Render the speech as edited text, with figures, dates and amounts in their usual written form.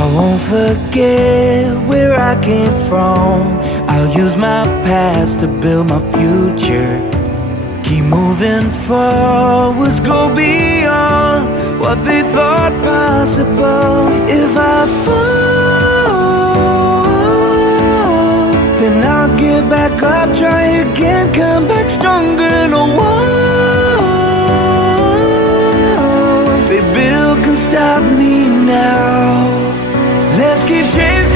I won't forget where I came from. I'll use my past to build my future. Keep moving forwards, go beyond what they thought possible. If I fall, then I'll get back up, try again, come back stronger. No walls they build can stop me now. Let's keep chasing